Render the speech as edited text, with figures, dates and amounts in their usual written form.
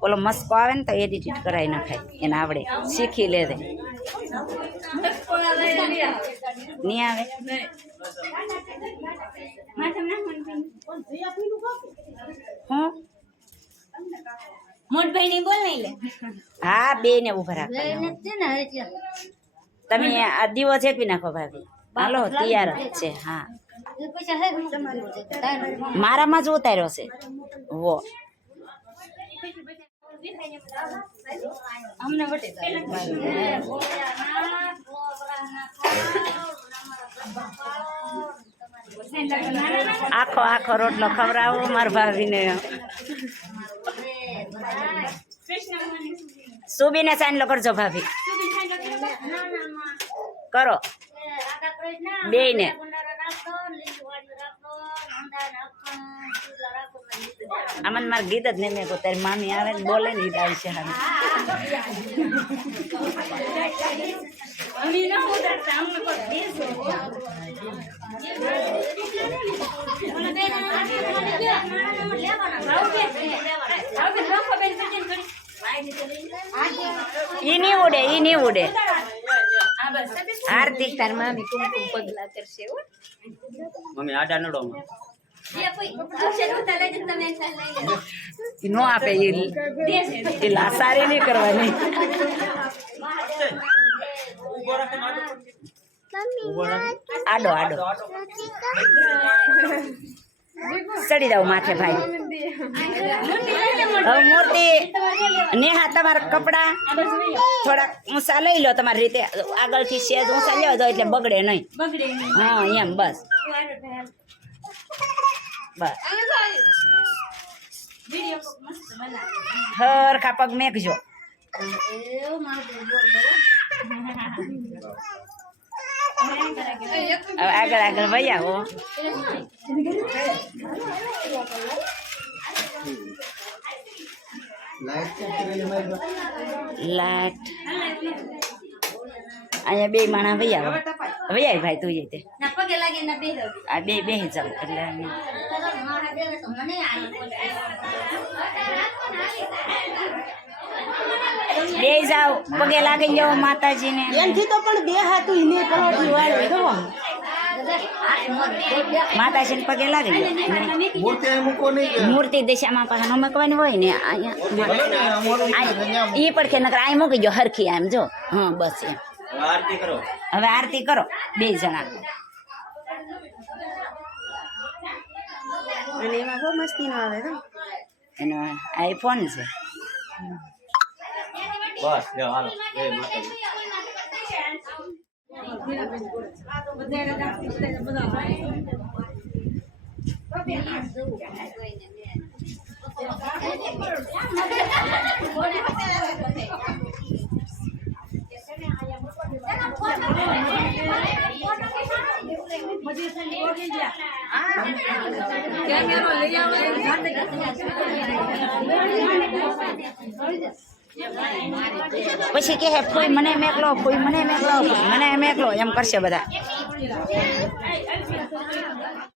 ઓલો મસ્કો આવે ને તો એડિટ કરાવી નખાય એને આવડે શીખી લે દે નહીં આવે હું મોટભાઈ ની બોલ નહીં લે હા બે ને ઉભા રાખો તમે આ દીવો ચેકવી નાખો ભાભી હાલો તૈયાર જ છે હા મારામાં જ ઉતાર્યો છે વો અમને વટે આખો આખો રોટલો ખવડાવો મારા ભાભીને સુબીને સાંજલો કરજો ભાભી કરો બેયને આમાં મારે ગીત જ નહીં મેં કહું તારી મામી આવે ને બોલે ને ગીત આવી છે ઈ નહીં ઉડે ઈ નહીં ઉડે આરતી તાર મામી કુમકુમ પગલા કરશે હો મમ્મી આડા નડો નો આપે એ લાસારી નહીં કરવાની આડો આડો ચડી જાવ માથે ભાઈ હવે મૂર્તિ નેહા તમારા કપડા થોડાક ઊંચા લઈ લો તમારી રીતે આગળથી સેજ ઊંચા લેવા દો એટલે બગડે નહીં હા એમ બસ બસ હરખા પગ મેકજો આગળ આગળ ભાઈ આવો લાઈટ અહીંયા બે માણા ભાઈ આવો ભાઈ ભાઈ તું જઈ તે આ બે બે જાવ એટલે બે જાવ પગે લાગી જાવ માતાજીને એનથી તો પણ બે હાથ ઈને કરોટી વાળે તો માતાજીને પગે લાગી જાવ મૂર્તિ દિશામાં પાછા મૂકવાની હોય ને અહીંયા ઈ પડખે નકર અહીં મૂકી જો હરખી એમ જો હા બસ એમ આરતી કરો હવે આરતી કરો બે જણા અને એમાં બહુ મસ્તી નો આવે તો એનો આઈફોન છે બસ લ્યો હાલો જય માતાજી પછી કે ફૂઈ મને મેકલો ફૂઈ મને મેકલો મને મેકલો એમ કરશે બધા